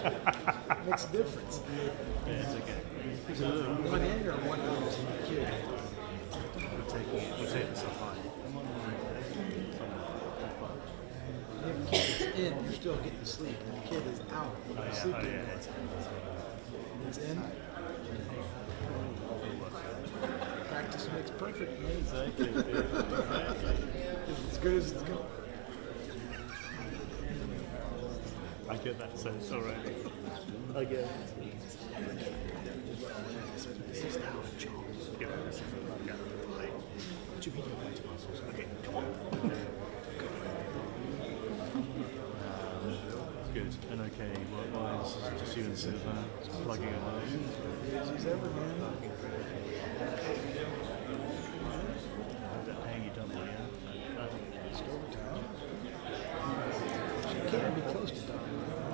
Makes a difference. Yeah, it's okay. Is it one in or one out? Kid. We're taking some high. If the kid is in, you're still getting sleep. If the kid is out, you're sleeping. It's in. Practice makes perfect. Exactly. As good as it's good. I get that sense already. I get it. This is now a job. Yeah, this is like what you mean you're going to muscles? Okay, come on. Good. And okay, work-wise, just you and Silver plugging away. She's ever, man. How you done, yeah? Still town. She can't be close to done.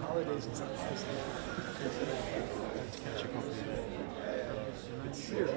Holidays and stuff. Catch a copy. It's here.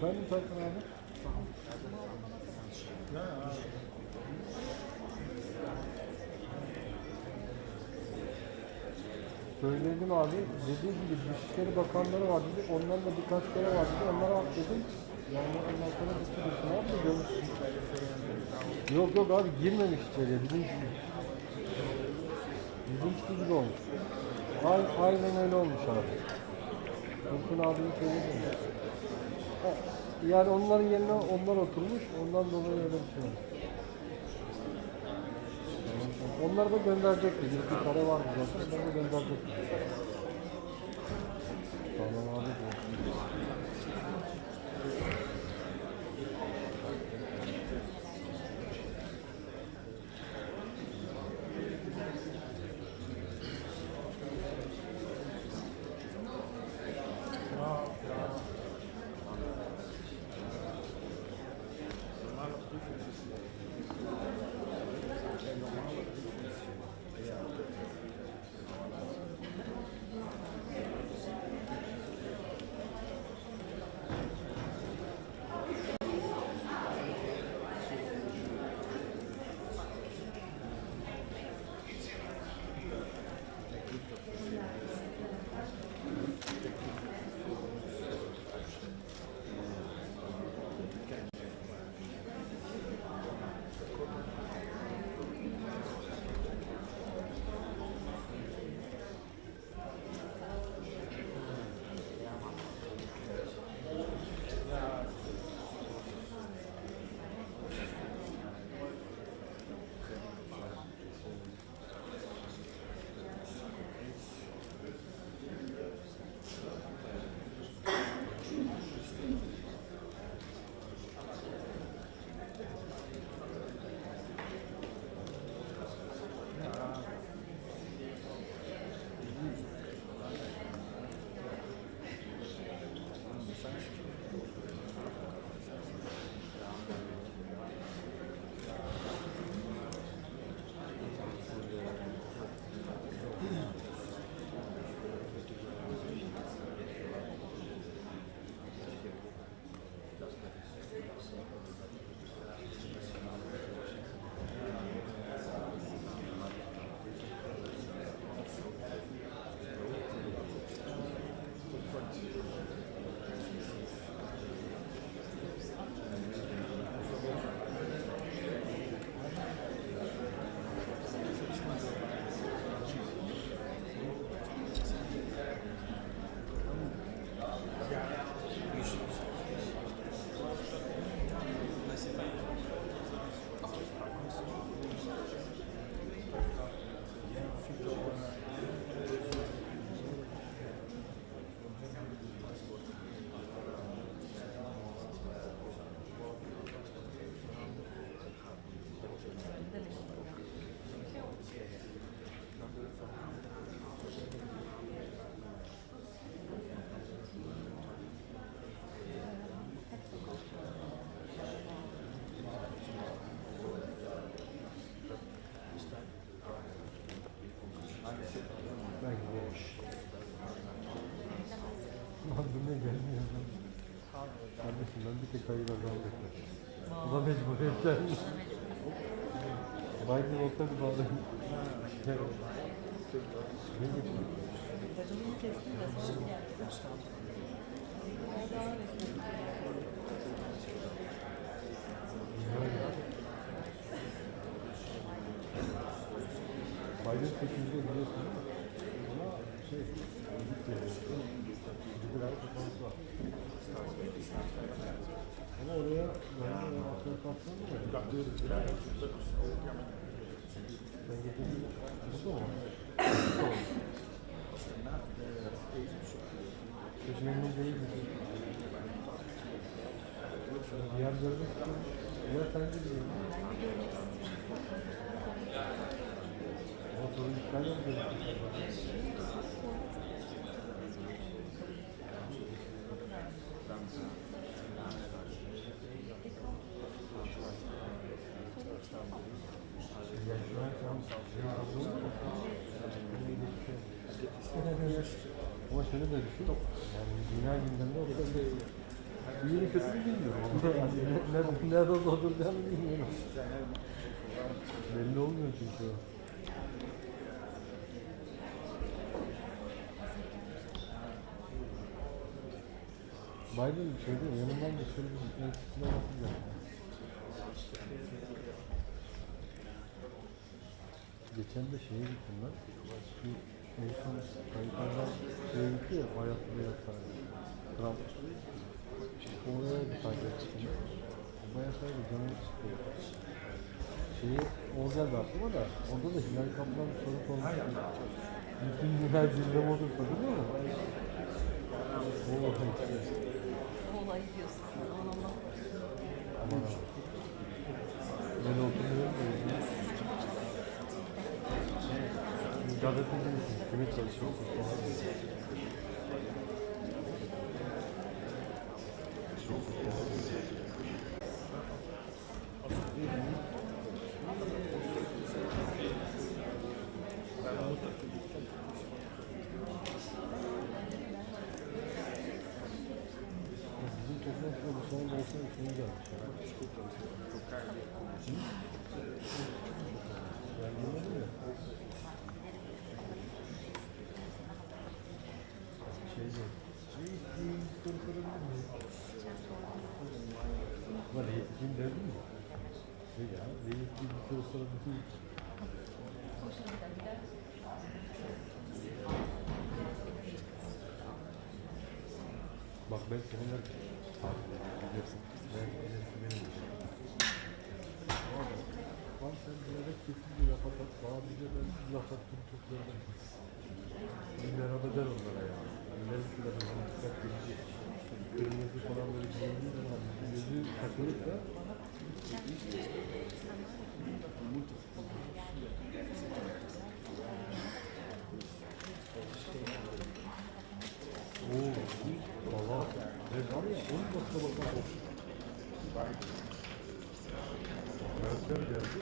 Efendim Tayfun abi? Söyledim abi, dediğim gibi Dışişleri Bakanları var dedi, ondan da birkaç kere var dedi, onlara at dedim. Yani ondan sonra bitti dedim, ne yaptı görmüşsün? Yok yok abi, girmemiş içeriye, bizimki gibi olmuş. Aynen öyle olmuş abi. Tayfun abinin söylediği. Yani onların yerine onlar oturmuş, ondan dolayı öyle bir şey olmuş. Onlar da gönderecekti, bir kare vardı zaten, onlar da gönderecekti. Tamam abi. politikayı kazanacaklar. Bu da mecburiyetten. Biden olsa bir bağlı. Ne gibi? Bacımın kestim de sonrası geldi. Biden seçimde biliyorsun değil mi? Ama biraz sıkıntı var. Ama oraya yani akreditasyonu mu var? Sen getirdin. Bu da mı? Hiç memnun değil misin? Diğer görmek istiyorum. Ya sen de biliyor musun? Ama sorun iptal olmuyor. Ama şöyle de düşün, yani dünya gündemde olsa iyi mi kötü mü bilmiyorum ama nerede oturacağını bilmiyorum. Belli olmuyor çünkü o. Biden şeyde yanından da şöyle bir elçisine bakacak. Geçen de şeye gittim ben. Şu en son kayıtlardan şeye gitti ya, hayatlı beyaz sarayı. Trump. Oraya bir takip ettim. Bayağı sarayda canım çıkıyor. Şeyi, o geldi aklıma da, orada da Hilal Kaplan soru sormuştu. Bütün dünya gündem olursa değil mi? O Olay diyorsun. Aman Allah. aman abi. Ben oturmuyorum da ya. Gazeteci misin? Kime çalışıyorsun? Bizim toplumda bu son olsa üçüncü gelmiş. Yani anladın mı? Soru sorabilir miyim? Ama reisliğim derdin mi? Şey ya, reisliğim bir soru sorabilir miyim? Bak ben seninle biliyorsun. Ben benim Lan sen bilerek kesin bir laf atat. Sadece ben laf attım çok zorda. Bir merhaba der onlara ya. Onların şurada bir dikkat edici. Kırmızı falan böyle giyindiği zaman gözü takılırsa ooo valla ve var ya 10 dakika bakalım. Merkel geldi.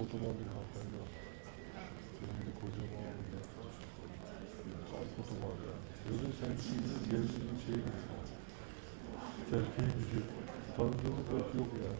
kocaman bir hanımefendi var. Sevgili kocam abi ya. Çok kocaman ya. Öyle sen gezdiğin şeye gidiyor. Terfiye gidiyor. Tanıdığımız pek yok ya.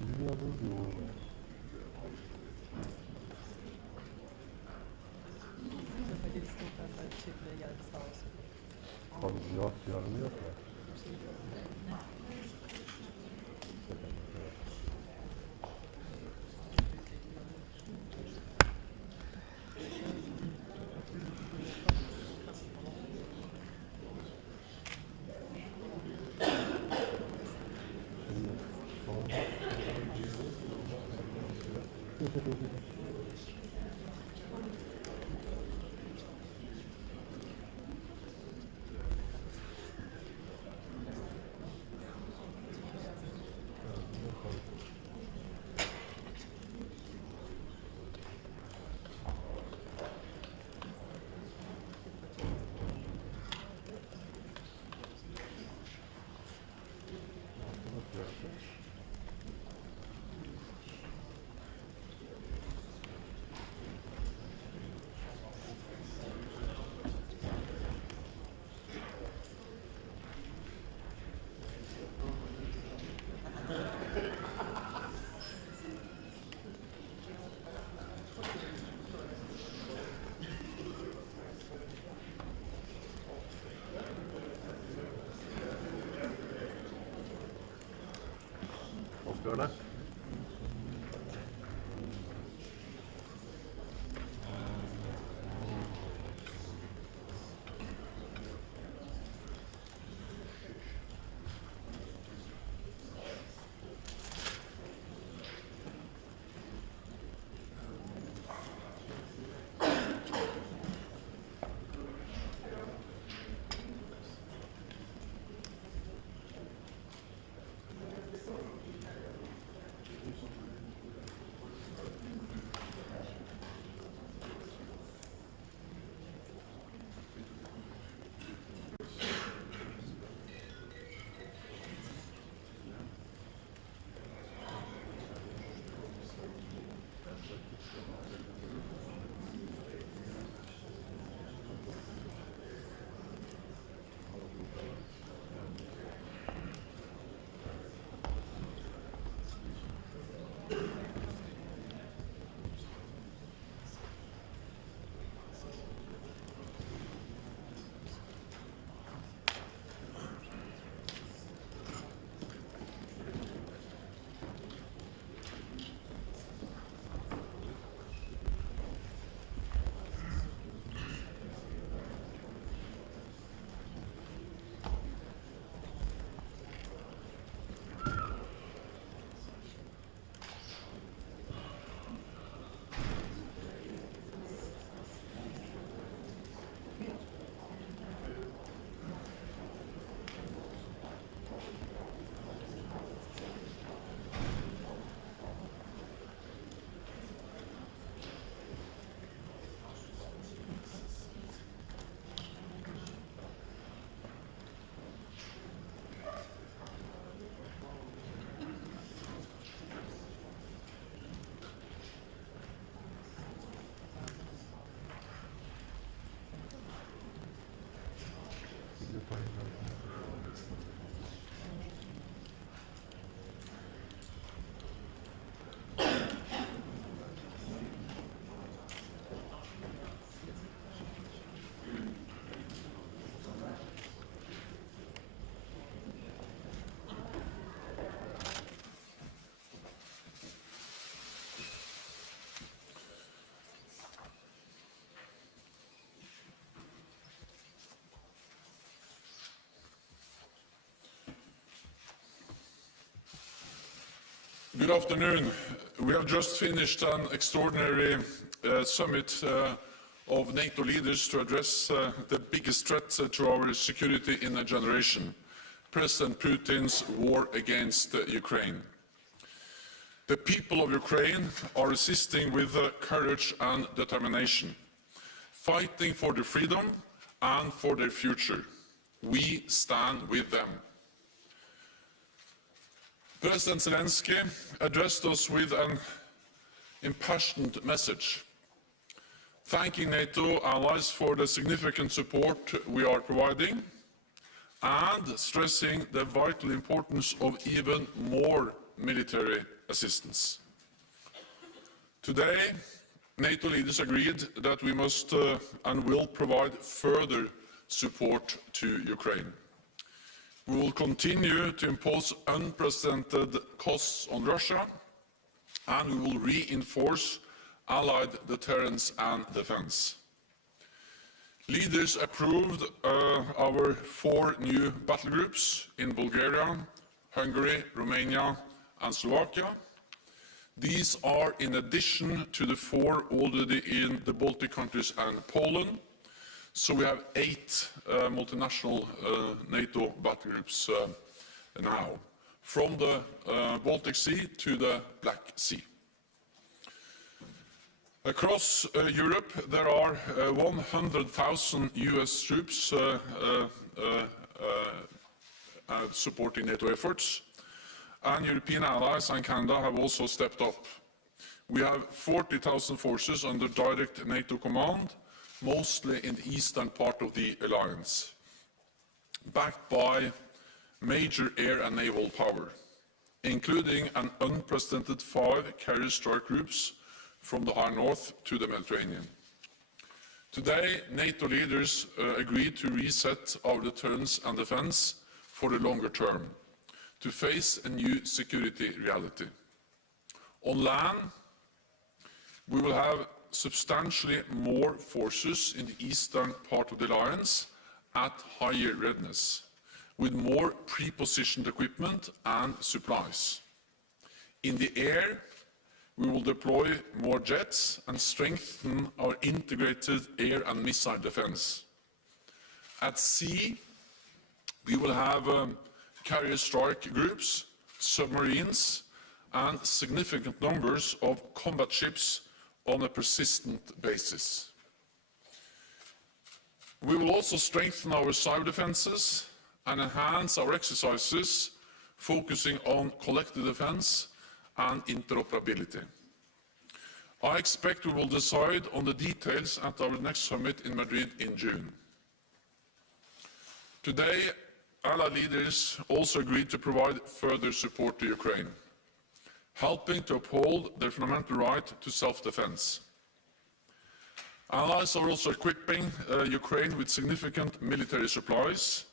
Dünya dur diyor orada. Böyle Stoltenberg çekmeye geldi sağ olsun. Tabii yok yarını yok ya. Gördün? Good afternoon. We have just finished an extraordinary summit of NATO leaders to address the biggest threat to our security in a generation, President Putin's war against Ukraine. The people of Ukraine are resisting with courage and determination, fighting for their freedom and for their future. We stand with them. President Zelenski addressed us with an impassioned message, thanking NATO allies for the significant support we are providing and stressing the vital importance of even more military assistance. Today, NATO leaders agreed that we must and will provide further support to Ukraine. We will continue to impose unprecedented costs on Russia, and we will reinforce allied deterrence and defense. Leaders approved our 4 new battle groups in Bulgaria, Hungary, Romania and Slovakia. These are in addition to the 4 already in the Baltic countries and Poland. So we have 8 multinational NATO battle groups now, from the Baltic Sea to the Black Sea. Across Europe, there are 100,000 US troops supporting NATO efforts, and European allies and Canada have also stepped up. We have 40,000 forces under direct NATO command, mostly in the eastern part of the alliance, backed by major air and naval power, including an unprecedented 5 carrier strike groups from the high north to the Mediterranean. Today, NATO leaders agreed to reset our deterrence and defense for the longer term, to face a new security reality. On land, we will have substantially more forces in the eastern part of the alliance at higher readiness, with more pre-positioned equipment and supplies. In the air, we will deploy more jets and strengthen our integrated air and missile defense. At sea, we will have carrier strike groups, submarines, and significant numbers of combat ships on a persistent basis. We will also strengthen our cyber defenses and enhance our exercises, focusing on collective defense and interoperability. I expect we will decide on the details at our next summit in Madrid in June. Today, Allied leaders also agreed to provide further support to Ukraine, helping to uphold their fundamental right to self-defense. Allies are also equipping Ukraine with significant military supplies,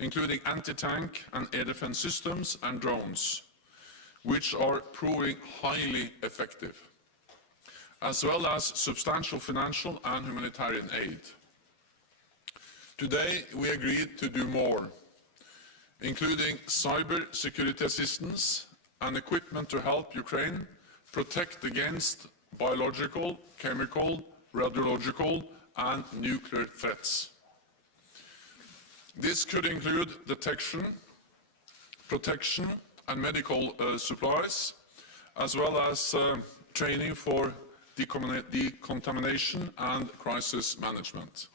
including anti-tank and air defense systems and drones, which are proving highly effective, as well as substantial financial and humanitarian aid. Today, we agreed to do more, including cyber security assistance and equipment to help Ukraine protect against biological, chemical, radiological and nuclear threats. This could include detection, protection and medical supplies, as well as training for decontamination and crisis management.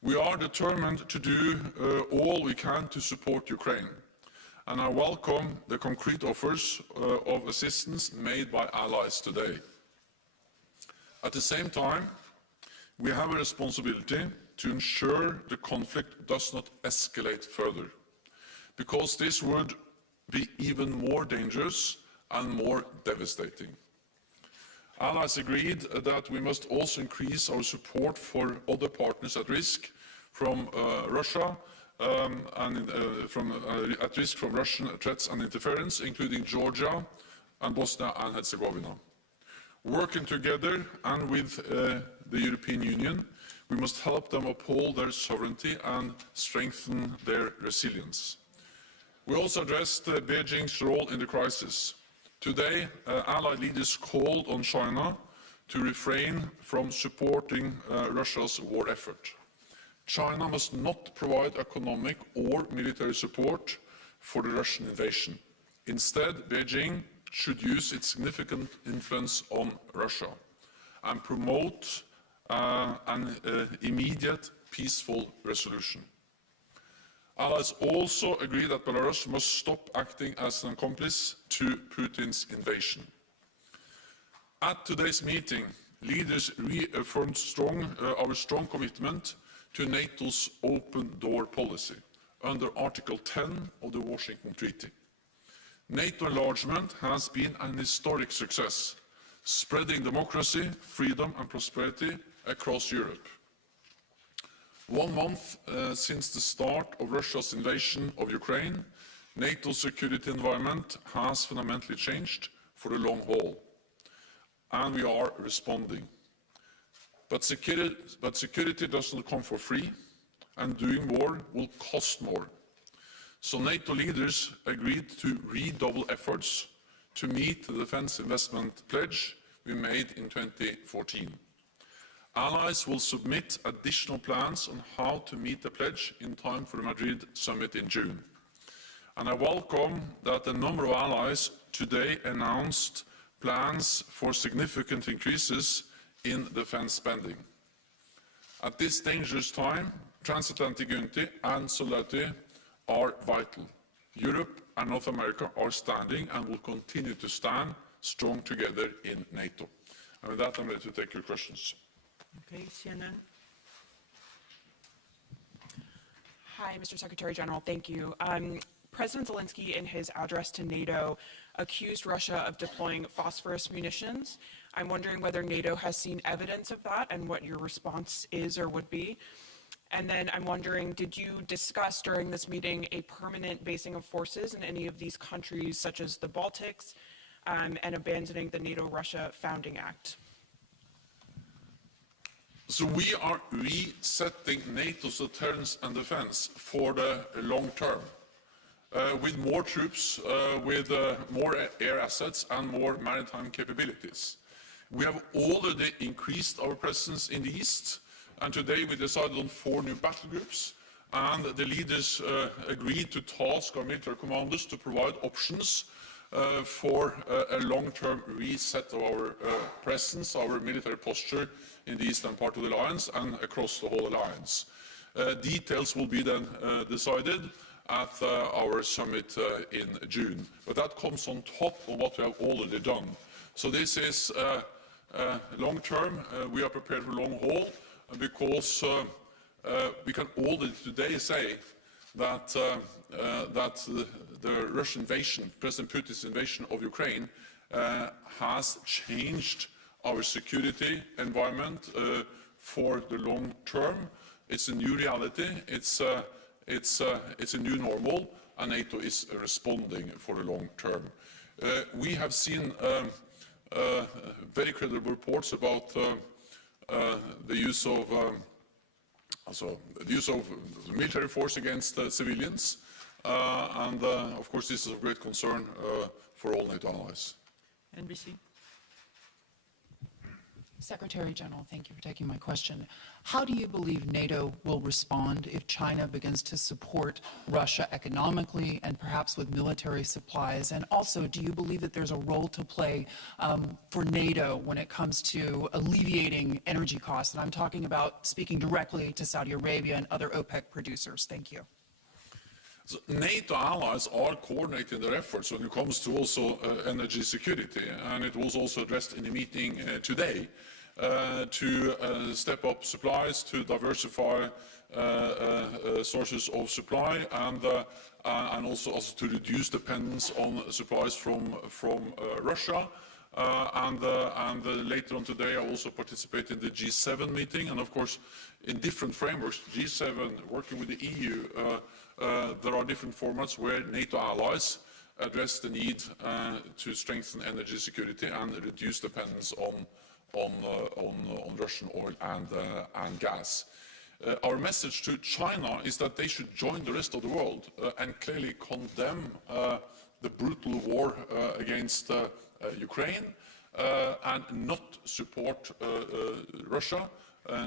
We are determined to do all we can to support Ukraine, and I welcome the concrete offers of assistance made by allies today. At the same time, we have a responsibility to ensure the conflict does not escalate further, because this would be even more dangerous and more devastating. Allies agreed that we must also increase our support for other partners at risk from Russia, at risk from Russian threats and interference, including Georgia and Bosnia and Herzegovina. Working together and with the European Union, we must help them uphold their sovereignty and strengthen their resilience. We also addressed Beijing's role in the crisis. Today, Allied leaders called on China to refrain from supporting Russia's war effort. China must not provide economic or military support for the Russian invasion. Instead, Beijing should use its significant influence on Russia and promote an immediate peaceful resolution. Allies also agree that Belarus must stop acting as an accomplice to Putin's invasion. At today's meeting, leaders reaffirmed our strong commitment to NATO's open door policy, under Article 10 of the Washington Treaty. NATO enlargement has been an historic success, spreading democracy, freedom and prosperity across Europe. 1 month since the start of Russia's invasion of Ukraine, NATO's security environment has fundamentally changed for the long haul, and we are responding. But security doesn't come for free, and doing more will cost more. So NATO leaders agreed to redouble efforts to meet the defense investment pledge we made in 2014. Allies will submit additional plans on how to meet the pledge in time for the Madrid summit in June. And I welcome that a number of allies today announced plans for significant increases in defense spending. At this dangerous time, transatlantic unity and solidarity are vital. Europe and North America are standing and will continue to stand strong together in NATO. And with that, I'm ready to take your questions. Okay, CNN. Hi, Mr. Secretary General. Thank you. President Zelensky, in his address to NATO, accused Russia of deploying phosphorus munitions. I'm wondering whether NATO has seen evidence of that and what your response is or would be. And then I'm wondering, did you discuss during this meeting a permanent basing of forces in any of these countries, such as the Baltics, and abandoning the NATO-Russia Founding Act? So we are resetting NATO's deterrence and defense for the long term, with more troops, with more air assets and more maritime capabilities. We have already increased our presence in the East, and today we decided on 4 new battle groups, and the leaders agreed to task our military commanders to provide options for a long-term reset of our presence, our military posture in the eastern part of the alliance and across the whole alliance. Details will be then decided at our summit in June, but that comes on top of what we have already done. So this is long-term. We are prepared for long haul because we can already today say that the Russian invasion, President Putin's invasion of Ukraine, has changed our security environment for the long term. It's a new reality. It's a new normal, and NATO is responding for the long term. We have seen very credible reports about the use of military force against civilians, and of course this is of great concern for all NATO allies. NBC. Secretary General, thank you for taking my question. How do you believe NATO will respond if China begins to support Russia economically and perhaps with military supplies? And also, do you believe that there's a role to play for NATO when it comes to alleviating energy costs? And I'm talking about speaking directly to Saudi Arabia and other OPEC producers. Thank you. So NATO allies are coordinating their efforts when it comes to also energy security, and it was also addressed in the meeting today to step up supplies, to diversify sources of supply, and also to reduce dependence on supplies from Russia. And later on today, I also participate in the G7 meeting, and of course, in different frameworks, G7 working with the EU. There are different formats where NATO allies address the need to strengthen energy security and reduce dependence on Russian oil and gas. Our message to China is that they should join the rest of the world and clearly condemn the brutal war against Ukraine and not support Russia,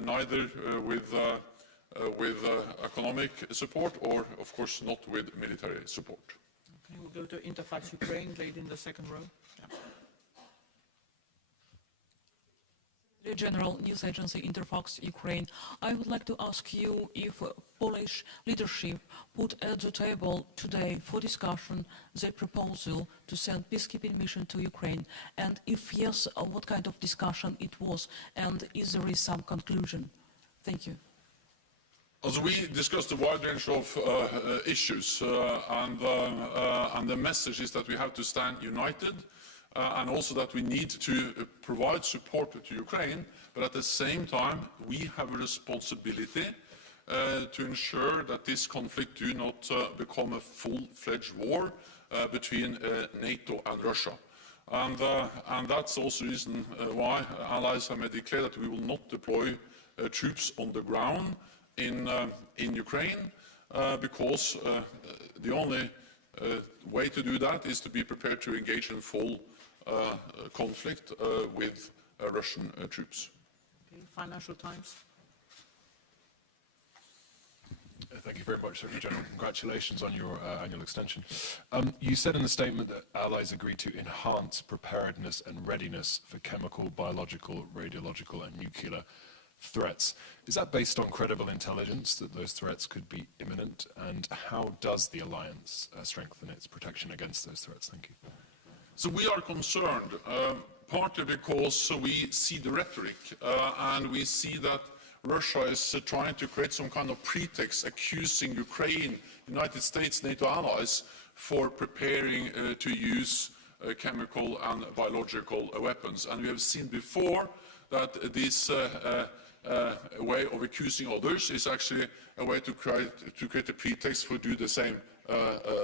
neither with economic support or, of course, not with military support. Okay, we'll go to Interfax Ukraine, lady in the second row. Yeah. General News Agency Interfax Ukraine. I would like to ask you if Polish leadership put at the table today for discussion the proposal to send peacekeeping mission to Ukraine, and if yes, what kind of discussion it was, and is there some conclusion? Thank you. Also, we discussed a wide range of issues, and the message is that we have to stand united, and also that we need to provide support to Ukraine, but at the same time, we have a responsibility to ensure that this conflict do not become a full-fledged war between NATO and Russia. And that's also the reason why allies have made it clear that we will not deploy troops on the ground in Ukraine, because the only way to do that is to be prepared to engage in full conflict with Russian troops. Okay, Financial Times. Thank you very much, Secretary General. Congratulations on your annual extension. You said in the statement that allies agreed to enhance preparedness and readiness for chemical, biological, radiological, and nuclear threats. Is that based on credible intelligence that those threats could be imminent? And how does the alliance strengthen its protection against those threats? Thank you. So we are concerned, partly because we see the rhetoric, and we see that Russia is trying to create some kind of pretext accusing Ukraine, United States, NATO allies for preparing to use chemical and biological weapons. And we have seen before that this way of accusing others is actually a way to create a pretext for do the same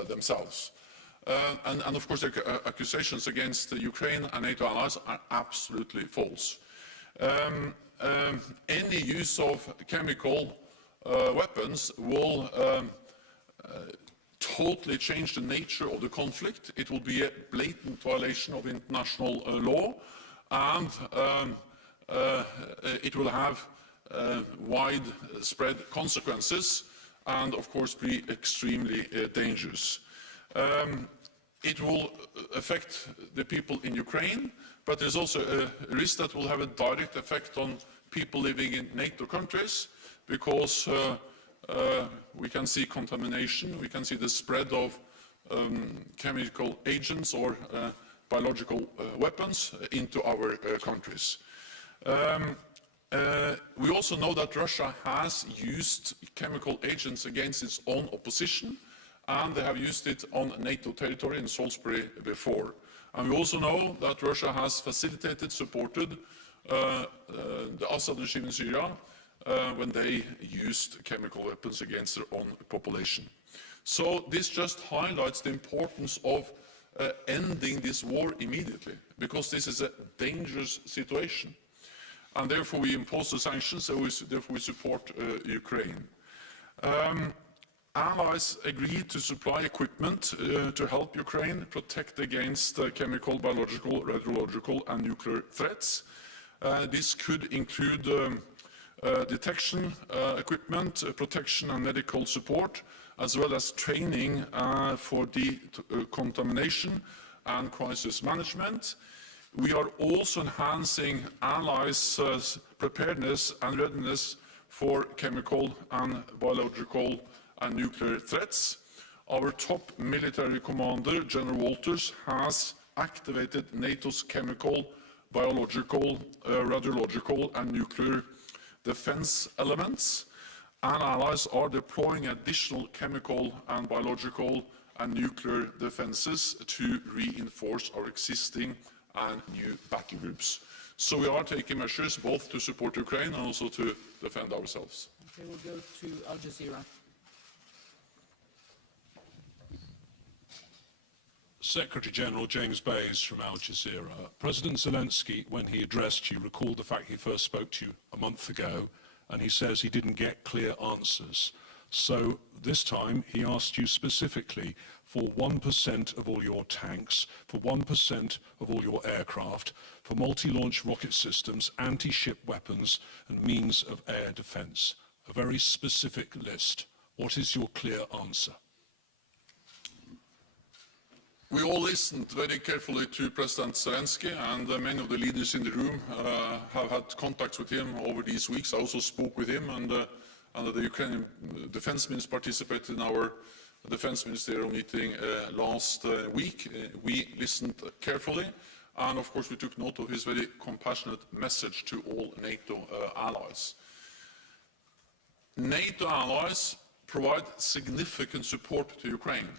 themselves. And of course, the accusations against Ukraine and NATO allies are absolutely false. Any use of chemical weapons will totally change the nature of the conflict. It will be a blatant violation of international law, and it will have widespread consequences and, of course, be extremely dangerous. It will affect the people in Ukraine, but there's also a risk that will have a direct effect on people living in NATO countries, because we can see contamination, we can see the spread of chemical agents or biological weapons into our countries. We also know that Russia has used chemical agents against its own opposition, and they have used it on NATO territory in Salisbury before. And we also know that Russia has facilitated, supported the Assad regime in Syria when they used chemical weapons against their own population. So this just highlights the importance of ending this war immediately, because this is a dangerous situation. And therefore we impose the sanctions, and therefore we support Ukraine. Allies agreed to supply equipment to help Ukraine protect against chemical, biological, radiological, and nuclear threats. This could include detection equipment, protection and medical support, as well as training for decontamination and crisis management. We are also enhancing allies' preparedness and readiness for chemical and biological and nuclear threats. Our top military commander, General Walters, has activated NATO's chemical, biological, radiological and nuclear defense elements, and allies are deploying additional chemical and biological and nuclear defenses to reinforce our existing and new battle groups. So we are taking measures both to support Ukraine and also to defend ourselves. Okay, we'll go to Al Jazeera. Secretary General James Bays from Al Jazeera. President Zelensky, when he addressed you, recalled the fact he first spoke to you a month ago, and he says he didn't get clear answers. So this time he asked you specifically for 1% of all your tanks, for 1% of all your aircraft, for multi-launch rocket systems, anti-ship weapons and means of air defense. A very specific list. What is your clear answer? We all listened very carefully to President Zelensky, and many of the leaders in the room have had contacts with him over these weeks. I also spoke with him, and the Ukrainian defense minister participated in our defense ministerial meeting last week. We listened carefully, and of course we took note of his very compassionate message to all NATO allies. NATO allies provide significant support to Ukraine.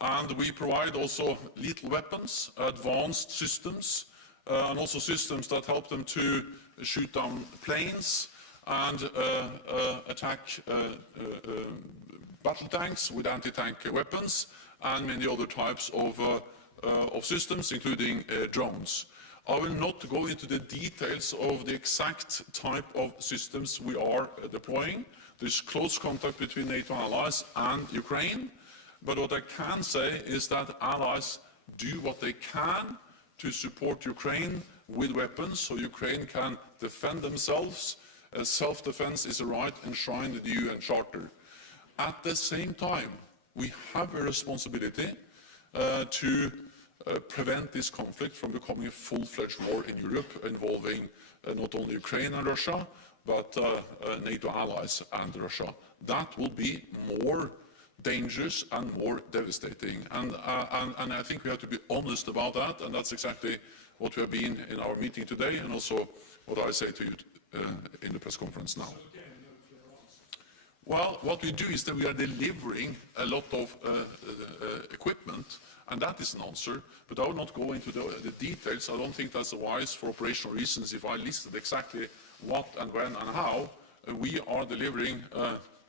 And we provide also lethal weapons, advanced systems, and also systems that help them to shoot down planes and attack battle tanks with anti-tank weapons and many other types of systems, including drones. I will not go into the details of the exact type of systems we are deploying. There's close contact between NATO allies and Ukraine, but what I can say is that allies do what they can to support Ukraine with weapons so Ukraine can defend themselves. Self-defense is a right enshrined in the UN Charter. At the same time, we have a responsibility to prevent this conflict from becoming a full-fledged war in Europe involving not only Ukraine and Russia, but NATO allies and Russia. That will be more dangerous and more devastating. And I think we have to be honest about that, and that's exactly what we have been in our meeting today, and also what I say to you in the press conference now. Well, what we do is that we are delivering a lot of equipment, and that is an answer, but I will not go into the details. I don't think that's wise for operational reasons if I listed exactly what and when and how. We are delivering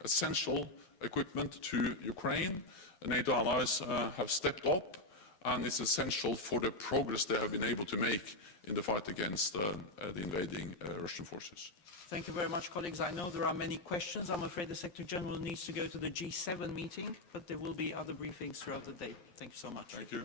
essential equipment to Ukraine. NATO allies have stepped up, and it's essential for the progress they have been able to make in the fight against the invading Russian forces. Thank you very much, colleagues. I know there are many questions. I'm afraid the Secretary General needs to go to the G7 meeting, but there will be other briefings throughout the day. Thank you so much. Thank you.